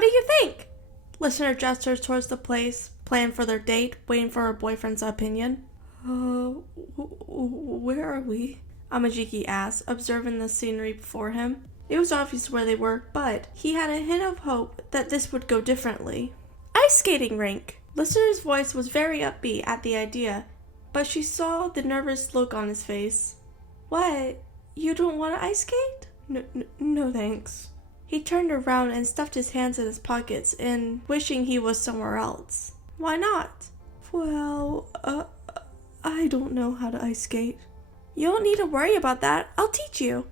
What do you think? Listener gestures towards the place planned for their date, waiting for her boyfriend's opinion. Where are we? Amajiki asked, observing the scenery before him. It was obvious where they were, but he had a hint of hope that this would go differently. Ice skating rink! Listener's voice was very upbeat at the idea, but she saw the nervous look on his face. What? You don't want to ice skate? No thanks. He turned around and stuffed his hands in his pockets and wishing he was somewhere else. Why not? Well, I don't know how to ice skate. You don't need to worry about that. I'll teach you.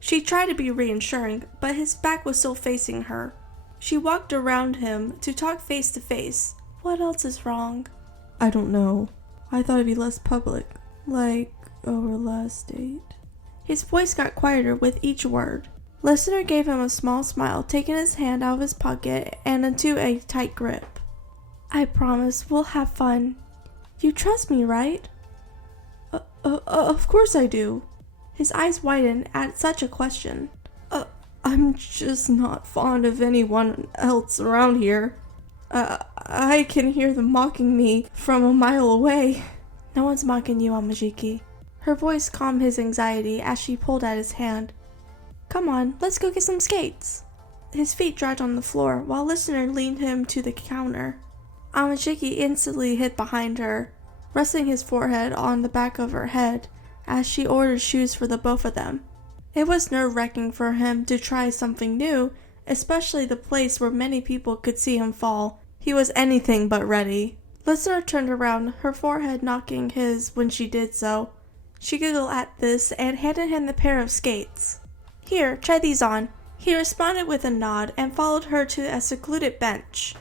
She tried to be reassuring, but his back was still facing her. She walked around him to talk face to face. What else is wrong? I don't know. I thought it'd be less public, like our last date. His voice got quieter with each word. Listener gave him a small smile, taking his hand out of his pocket and into a tight grip. I promise we'll have fun. You trust me, right? Of course I do. His eyes widened at such a question. I'm just not fond of anyone else around here. I can hear them mocking me from a mile away. No one's mocking you, Amajiki. Her voice calmed his anxiety as she pulled at his hand. Come on, let's go get some skates. His feet dragged on the floor while Listener leaned him to the counter. Amajiki instantly hid behind her, resting his forehead on the back of her head as she ordered shoes for the both of them. It was nerve-wracking for him to try something new, especially the place where many people could see him fall. He was anything but ready. Listener turned around, her forehead knocking his when she did so. She giggled at this and handed him the pair of skates. Here, try these on. He responded with a nod and followed her to a secluded bench.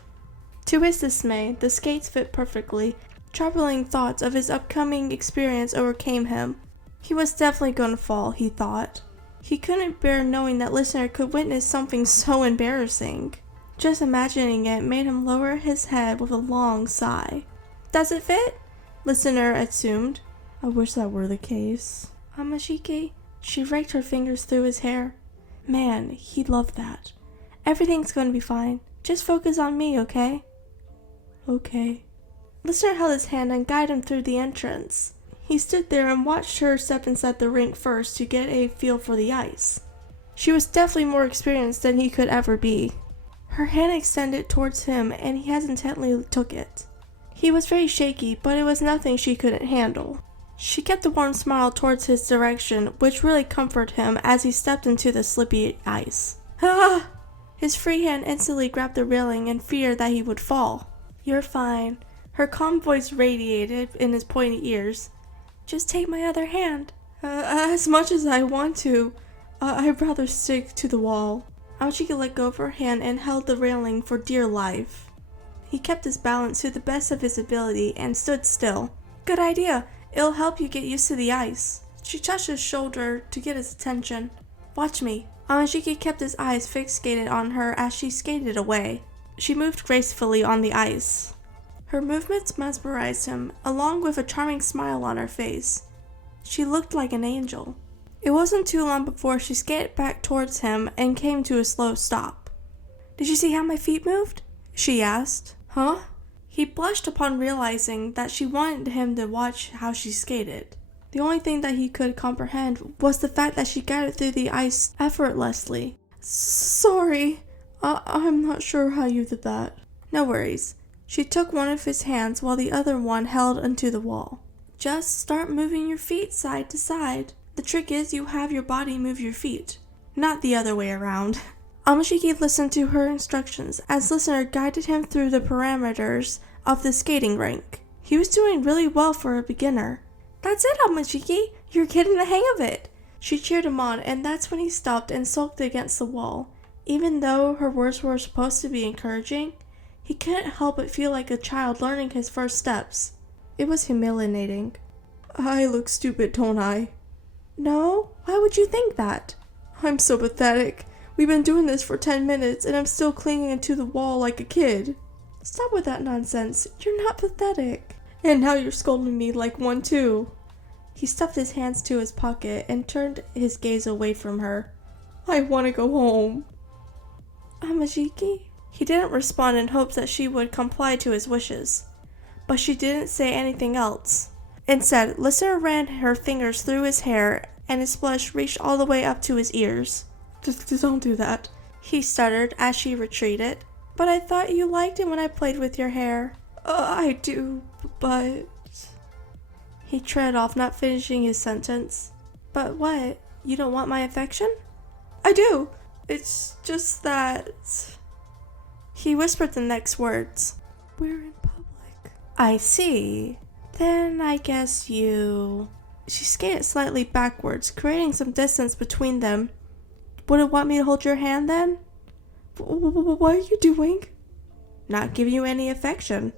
To his dismay, the skates fit perfectly. Troubling thoughts of his upcoming experience overcame him. He was definitely going to fall, he thought. He couldn't bear knowing that Listener could witness something so embarrassing. Just imagining it made him lower his head with a long sigh. Does it fit? Listener assumed. I wish that were the case. Amajiki? She raked her fingers through his hair. Man, he'd love that. Everything's going to be fine. Just focus on me, okay? Okay. Listener held his hand and guided him through the entrance. He stood there and watched her step inside the rink first to get a feel for the ice. She was definitely more experienced than he could ever be. Her hand extended towards him and he hesitantly took it. He was very shaky, but it was nothing she couldn't handle. She kept a warm smile towards his direction, which really comforted him as he stepped into the slippy ice. Ah! His free hand instantly grabbed the railing in fear that he would fall. You're fine. Her calm voice radiated in his pointy ears. Just take my other hand. As much as I want to, I'd rather stick to the wall. Amajiki let go of her hand and held the railing for dear life. He kept his balance to the best of his ability and stood still. Good idea. It'll help you get used to the ice. She touched his shoulder to get his attention. Watch me. Amajiki kept his eyes fixated on her as she skated away. She moved gracefully on the ice. Her movements mesmerized him, along with a charming smile on her face. She looked like an angel. It wasn't too long before she skated back towards him and came to a slow stop. Did you see how my feet moved? She asked. Huh? He blushed upon realizing that she wanted him to watch how she skated. The only thing that he could comprehend was the fact that she guided through the ice effortlessly. Sorry, I'm not sure how you did that. No worries. She took one of his hands while the other one held onto the wall. Just start moving your feet side to side. The trick is you have your body move your feet, not the other way around. Amajiki listened to her instructions as Listener guided him through the parameters of the skating rink. He was doing really well for a beginner. That's it, Amajiki! You're getting the hang of it! She cheered him on, and that's when he stopped and sulked against the wall. Even though her words were supposed to be encouraging, he couldn't help but feel like a child learning his first steps. It was humiliating. I look stupid, don't I? No? Why would you think that? I'm so pathetic. We've been doing this for 10 minutes and I'm still clinging to the wall like a kid. Stop with that nonsense. You're not pathetic. And now you're scolding me like one too. He stuffed his hands to his pocket and turned his gaze away from her. I want to go home. Amajiki? He didn't respond in hopes that she would comply to his wishes, but she didn't say anything else. Instead, listener ran her fingers through his hair and his blush reached all the way up to his ears. Just don't do that, he stuttered as she retreated. But I thought you liked it when I played with your hair. I do, but... He trailed off, not finishing his sentence. But what? You don't want my affection? I do. It's just that... He whispered the next words. We're in public. I see. Then I guess you... She skated slightly backwards, creating some distance between them. Wouldn't want me to hold your hand then? What are you doing? Not give you any affection,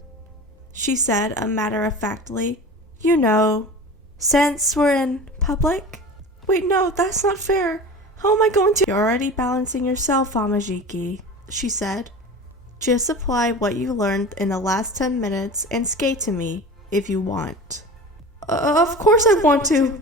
she said matter-of-factly. You know, since we're in public? Wait, no, that's not fair. How am I going to? You're already balancing yourself, Amajiki, she said. Just apply what you learned in the last 10 minutes and skate to me if you want. Of course I want to,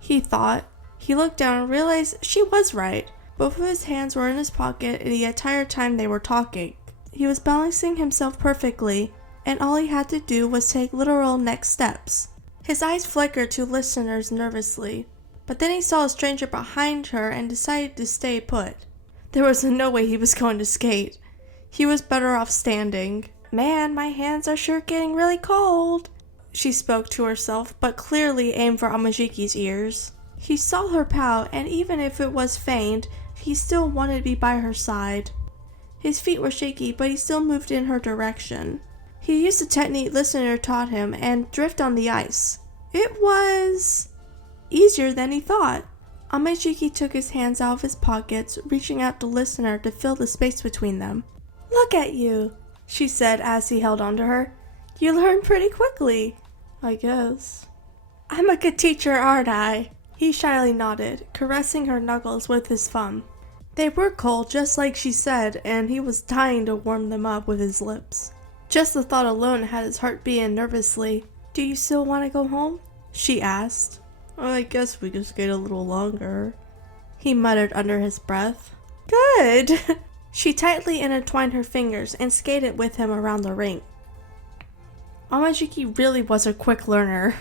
he thought. He looked down and realized she was right. Both of his hands were in his pocket the entire time they were talking. He was balancing himself perfectly, and all he had to do was take literal next steps. His eyes flickered to listeners nervously, but then he saw a stranger behind her and decided to stay put. There was no way he was going to skate. He was better off standing. Man, my hands are sure getting really cold, she spoke to herself, but clearly aimed for Amajiki's ears. He saw her pout, and even if it was feigned, he still wanted to be by her side. His feet were shaky, but he still moved in her direction. He used the technique listener taught him and drift on the ice. It was easier than he thought. Amajiki took his hands out of his pockets, reaching out to listener to fill the space between them. Look at you, she said as he held onto her. You learn pretty quickly, I guess. I'm a good teacher, aren't I? He shyly nodded, caressing her knuckles with his thumb. They were cold, just like she said, and he was dying to warm them up with his lips. Just the thought alone had his heart beating nervously. Do you still want to go home? She asked. I guess we could skate a little longer, he muttered under his breath. Good! She tightly intertwined her fingers and skated with him around the rink. Amajiki really was a quick learner.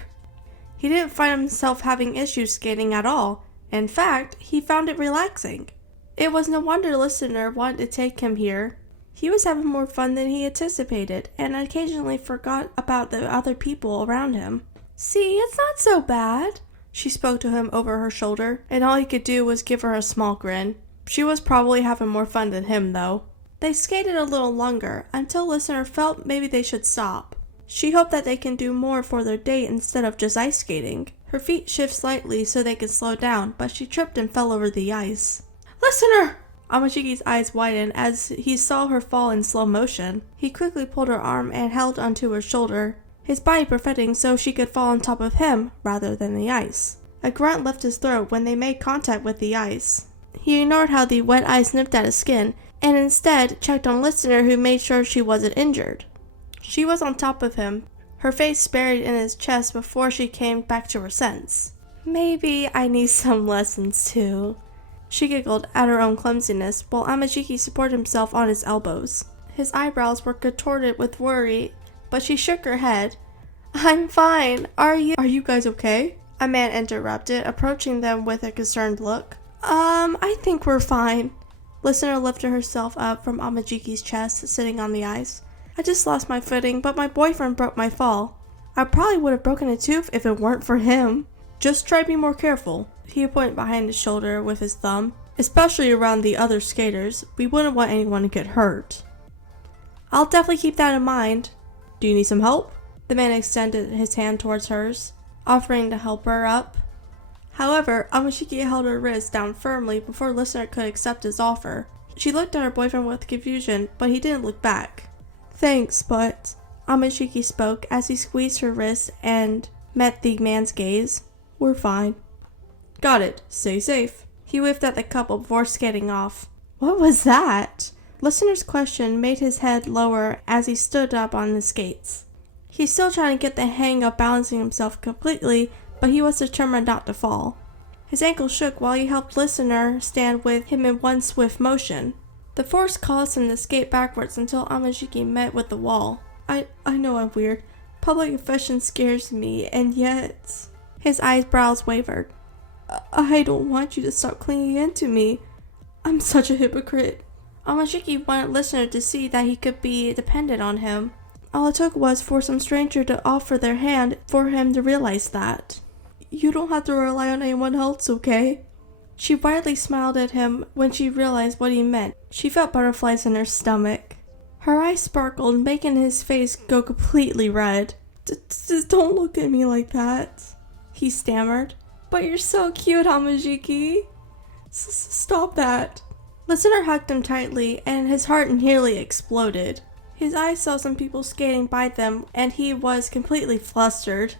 He didn't find himself having issues skating at all. In fact, he found it relaxing. It was no wonder listener wanted to take him here. He was having more fun than he anticipated, and occasionally forgot about the other people around him. See, it's not so bad, she spoke to him over her shoulder, and all he could do was give her a small grin. She was probably having more fun than him, though. They skated a little longer, until listener felt maybe they should stop. She hoped that they can do more for their date instead of just ice skating. Her feet shift slightly so they could slow down, but she tripped and fell over the ice. Listener! Amajiki's eyes widened as he saw her fall in slow motion. He quickly pulled her arm and held onto her shoulder, his body perfecting so she could fall on top of him rather than the ice. A grunt left his throat when they made contact with the ice. He ignored how the wet ice nipped at his skin and instead checked on listener, who made sure she wasn't injured. She was on top of him, her face buried in his chest before she came back to her sense. Maybe I need some lessons too. She giggled at her own clumsiness while Amajiki supported himself on his elbows. His eyebrows were contorted with worry, but she shook her head. I'm fine. Are you guys okay? A man interrupted, approaching them with a concerned look. I think we're fine. Listener lifted herself up from Amajiki's chest, sitting on the ice. I just lost my footing, but my boyfriend broke my fall. I probably would have broken a tooth if it weren't for him. Just try to be more careful. He pointed behind his shoulder with his thumb. Especially around the other skaters. We wouldn't want anyone to get hurt. I'll definitely keep that in mind. Do you need some help? The man extended his hand towards hers, offering to help her up. However, Amajiki held her wrist down firmly before listener could accept his offer. She looked at her boyfriend with confusion, but he didn't look back. Thanks, but... Amajiki spoke as he squeezed her wrist and met the man's gaze. We're fine. Got it. Stay safe. He whiffed at the couple before skating off. What was that? Listener's question made his head lower as he stood up on the skates. He's still trying to get the hang of balancing himself completely, but he was determined not to fall. His ankle shook while he helped listener stand with him in one swift motion. The force caused him to skate backwards until Amajiki met with the wall. I know I'm weird. Public affection scares me, and yet... His eyebrows wavered. I don't want you to stop clinging into me. I'm such a hypocrite. Amajiki wanted listener to see that he could be dependent on him. All it took was for some stranger to offer their hand for him to realize that. You don't have to rely on anyone else, okay? She widely smiled at him when she realized what he meant. She felt butterflies in her stomach. Her eyes sparkled, making his face go completely red. Don't look at me like that, he stammered. But you're so cute, Amajiki. Stop that. Listener hugged him tightly, and his heart nearly exploded. His eyes saw some people skating by them, and he was completely flustered.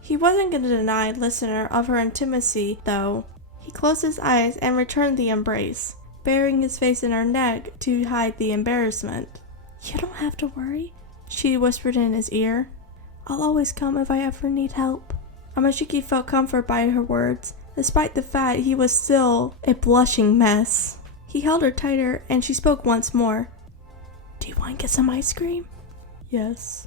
He wasn't going to deny Listener of her intimacy, though. He closed his eyes and returned the embrace, burying his face in her neck to hide the embarrassment. You don't have to worry, she whispered in his ear. I'll always come if I ever need help. Amajiki felt comfort by her words, despite the fact he was still a blushing mess. He held her tighter, and she spoke once more. Do you want to get some ice cream? Yes.